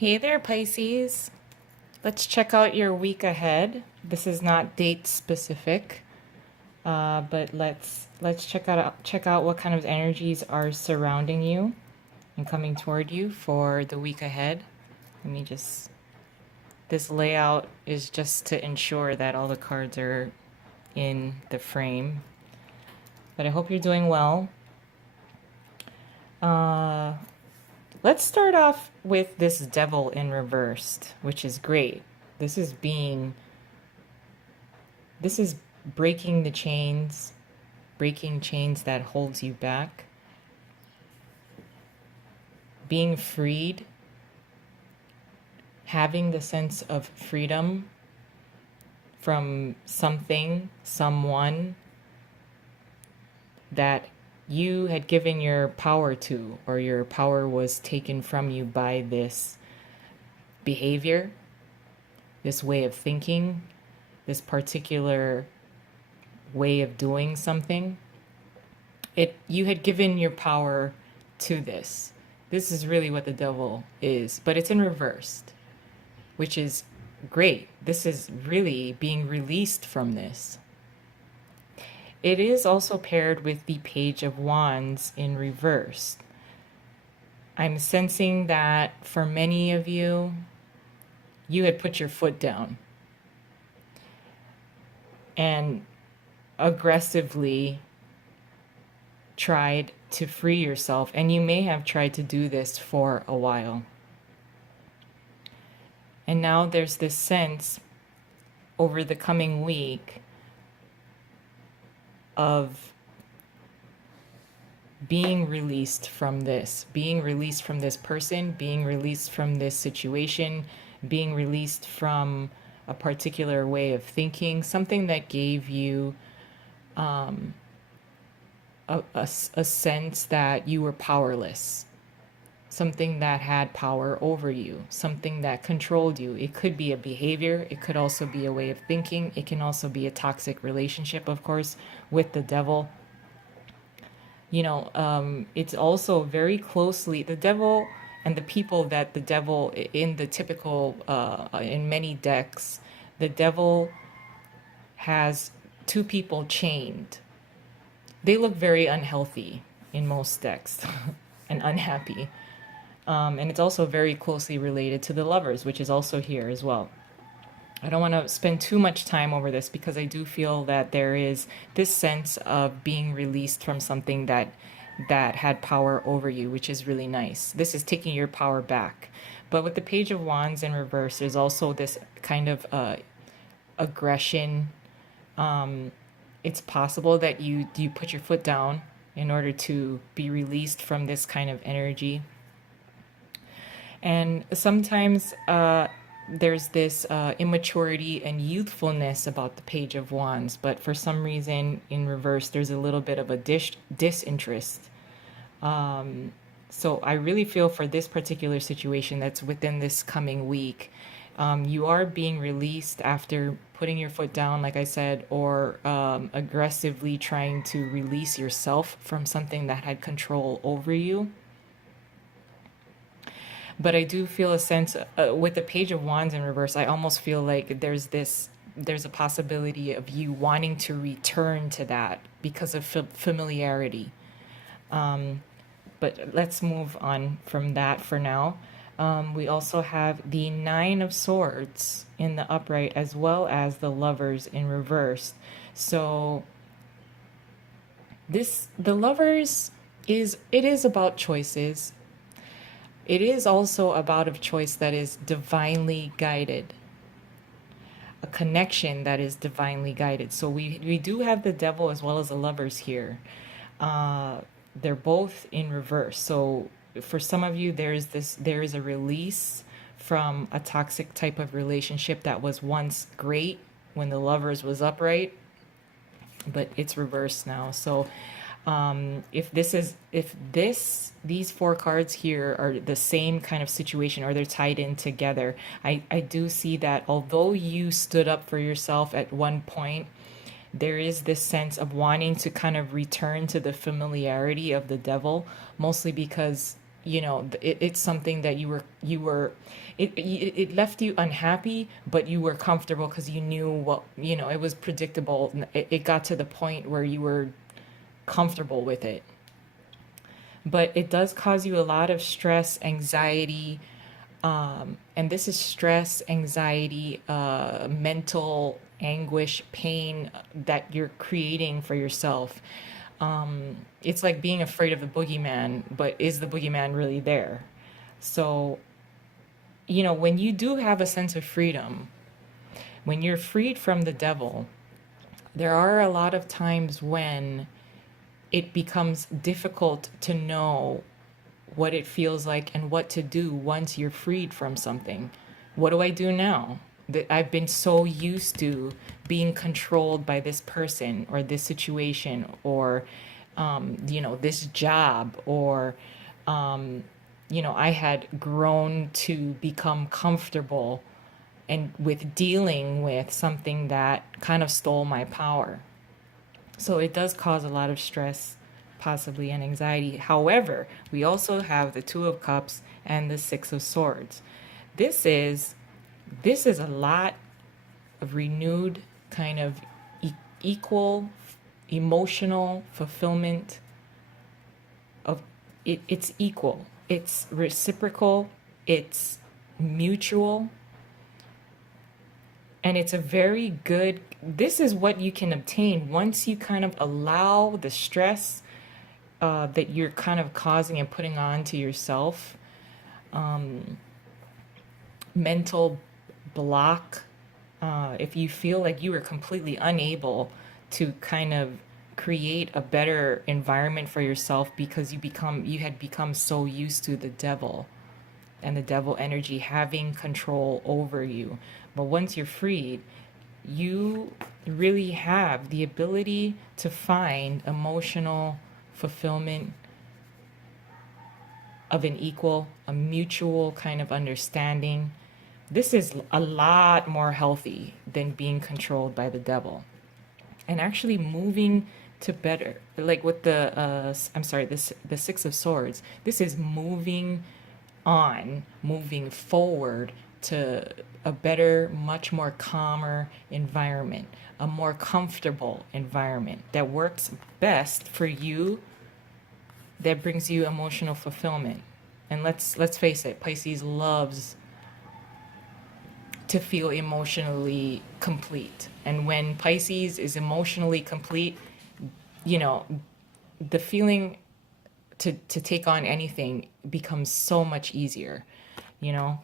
Hey there, Pisces. Let's check out your week ahead. This is not date specific, but let's check out what kind of energies are surrounding you and coming toward you for the week ahead. Let me just This layout is just to ensure that all the cards are in the frame. But I hope you're doing well. Uh, let's start off with this devil in reversed, which is great. This is being This is breaking chains that holds you back, being freed, having the sense of freedom from something, someone that you had given your power to, or your power was taken from you by this behavior, this way of thinking, this particular way of doing something. You had given your power to this. This is really what the devil is, but it's in reversed, which is great. This is really being released from this. It is also paired with the Page of Wands in reverse. I'm sensing that for many of you, you had put your foot down and aggressively tried to free yourself, and you may have tried to do this for a while. And now there's this sense over the coming week of being released from this, person, being released from this situation, being released from a particular way of thinking, something that gave you a sense that you were powerless, something that had power over you, something that controlled you. It could be a behavior, it could also be a way of thinking, it can also be a toxic relationship, of course, with the devil. It's also very closely the devil and the people that the devil in the typical in many decks, the devil has two people chained. They look very unhealthy in most decks and unhappy. And it's also very closely related to the lovers, which is also here as well. I don't want to spend too much time over this because I do feel that there is this sense of being released from something that had power over you, which is really nice. This is taking your power back. But with the Page of Wands in reverse, there's also this kind of aggression. It's possible that you put your foot down in order to be released from this kind of energy. And sometimes there's this immaturity and youthfulness about the Page of Wands, but for some reason in reverse, there's a little bit of a disinterest. So I really feel for this particular situation that's within this coming week, you are being released after putting your foot down, like I said, or aggressively trying to release yourself from something that had control over you. But I do feel a sense with the Page of Wands in reverse, I almost feel like there's a possibility of you wanting to return to that because of familiarity. But let's move on from that for now. We also have the Nine of Swords in the upright as well as the Lovers in reverse. So the Lovers is about choices. It is also about a choice that is divinely guided, a connection that is divinely guided. So we do have the Devil as well as the Lovers here. They're both in reverse. So for some of you, there is a release from a toxic type of relationship that was once great when the Lovers was upright, but it's reversed now. So if these four cards here are the same kind of situation or they're tied in together, I do see that although you stood up for yourself at one point, there is this sense of wanting to kind of return to the familiarity of the devil, mostly because it's something that it left you unhappy, but you were comfortable because you knew what, it was predictable. It got to the point where you were comfortable with it. But it does cause you a lot of stress, anxiety, and this is stress, anxiety, mental anguish, pain that you're creating for yourself. It's like being afraid of the boogeyman, but is the boogeyman really there? So, when you do have a sense of freedom, when you're freed from the devil, there are a lot of times when it becomes difficult to know what it feels like and what to do once you're freed from something. What do I do now? That I've been so used to being controlled by this person or this situation or, this job or, I had grown to become comfortable and with dealing with something that kind of stole my power. So it does cause a lot of stress, possibly, and anxiety. However, we also have the Two of Cups and the Six of Swords. This is this is a lot of renewed kind of equal emotional fulfillment of it. It's equal. It's reciprocal. It's mutual. And it's a very good, this is what you can obtain once you kind of allow the stress that you're kind of causing and putting on to yourself, mental block. If you feel like you were completely unable to kind of create a better environment for yourself because you had become so used to the devil and the devil energy having control over you. But once you're freed, you really have the ability to find emotional fulfillment of an equal, a mutual kind of understanding. This is a lot more healthy than being controlled by the devil. And actually moving to better, like with the Six of Swords, this is moving on, moving forward to a better, much more calmer environment, a more comfortable environment that works best for you, that brings you emotional fulfillment. And let's face it, Pisces loves to feel emotionally complete. And when Pisces is emotionally complete, you know, the feeling to take on anything becomes so much easier, you know.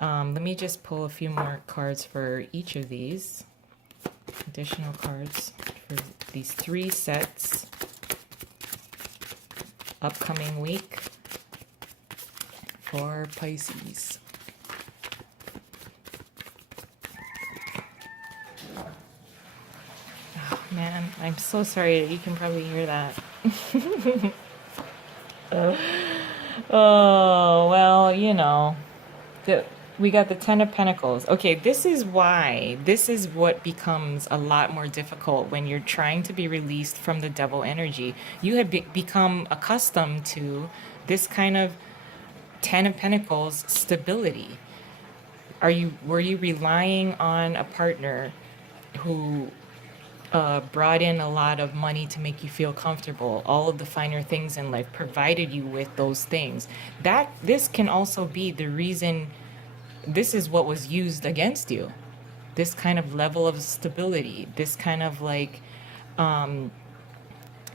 Let me just pull a few more cards for each of these. Additional cards for these 3 sets. Upcoming week for Pisces. Oh, man, I'm so sorry. You can probably hear that. Oh, well, we got the Ten of Pentacles. Okay, this is what becomes a lot more difficult when you're trying to be released from the devil energy. You have become accustomed to this kind of Ten of Pentacles stability. Were you relying on a partner who brought in a lot of money to make you feel comfortable? All of the finer things in life provided you with those things. This can also be the reason. This is what was used against you. This kind of level of stability, this kind of like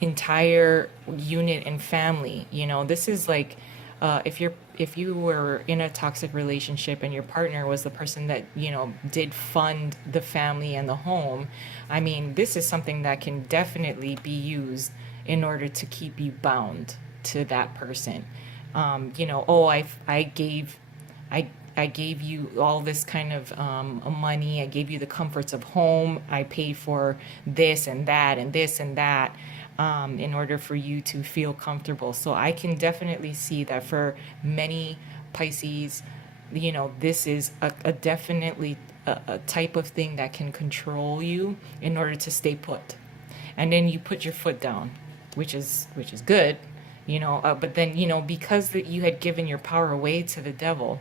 entire unit and family. This is like if you were in a toxic relationship and your partner was the person that did fund the family and the home. I mean, this is something that can definitely be used in order to keep you bound to that person. Oh, I gave you all this kind of money. I gave you the comforts of home. I paid for this and that and this and that in order for you to feel comfortable. So I can definitely see that for many Pisces, this is a definitely a type of thing that can control you in order to stay put. And then you put your foot down, which is good. But then, because that you had given your power away to the devil,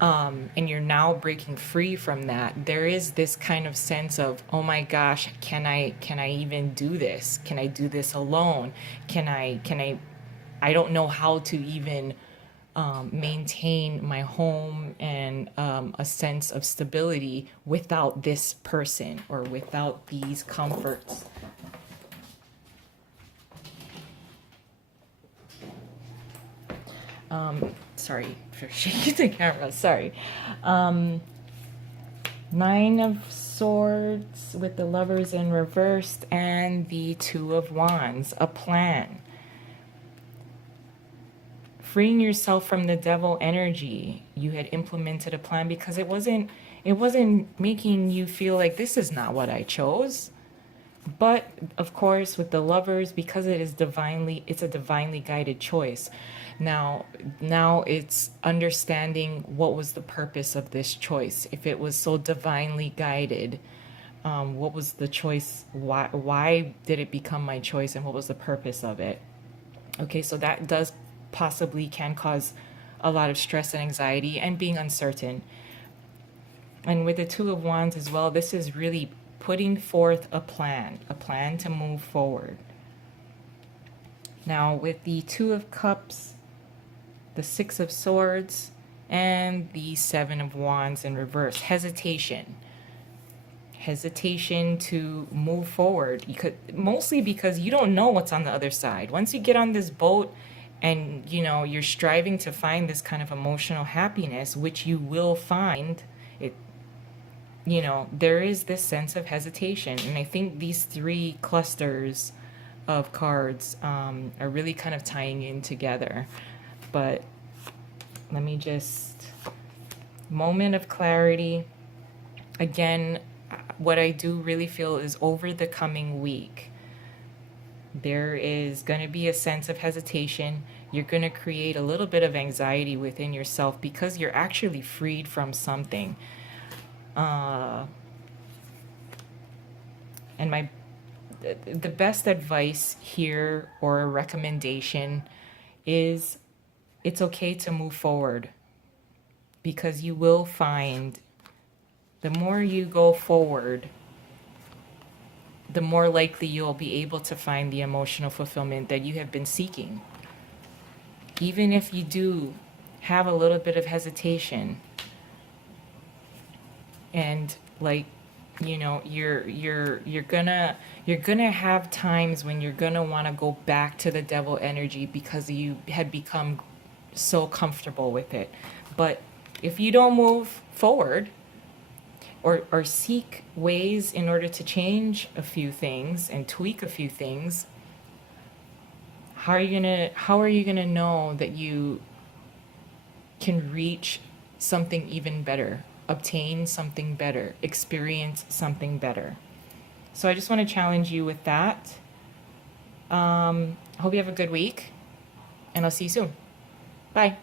and you're now breaking free from that, there is this kind of sense of, oh my gosh, can I even do this? Can I do this alone? I don't know how to even maintain my home and a sense of stability without this person or without these comforts. Sorry for shaking the camera. Sorry. Nine of Swords with the Lovers in reversed and the Two of Wands. A plan. Freeing yourself from the devil energy. You had implemented a plan because it wasn't making you feel like this is not what I chose. But of course, with the Lovers, because it's a divinely guided choice. Now it's understanding what was the purpose of this choice. If it was so divinely guided, what was the choice? Why did it become my choice, and what was the purpose of it? Okay, so that does possibly can cause a lot of stress and anxiety and being uncertain. And with the Two of Wands as well, this is really putting forth a plan to move forward. Now with the Two of Cups, the Six of Swords, and the Seven of Wands in reverse, hesitation to move forward, mostly because you don't know what's on the other side. Once you get on this boat and you're striving to find this kind of emotional happiness, which you will find, there is this sense of hesitation. And I think these three clusters of cards are really kind of tying in together. But let me moment of clarity. Again, what I do really feel is over the coming week, there is going to be a sense of hesitation. You're going to create a little bit of anxiety within yourself because you're actually freed from something. And the best advice here, or a recommendation, is it's okay to move forward, because you will find the more you go forward, the more likely you'll be able to find the emotional fulfillment that you have been seeking. Even if you do have a little bit of hesitation, and you're gonna have times when you're gonna want to go back to the devil energy because you had become so comfortable with it. But if you don't move forward or seek ways in order to change a few things and tweak a few things, how are you gonna know that you can reach something even better, obtain something better, experience something better? So I just want to challenge you with that. Hope you have a good week, and I'll see you soon. Bye.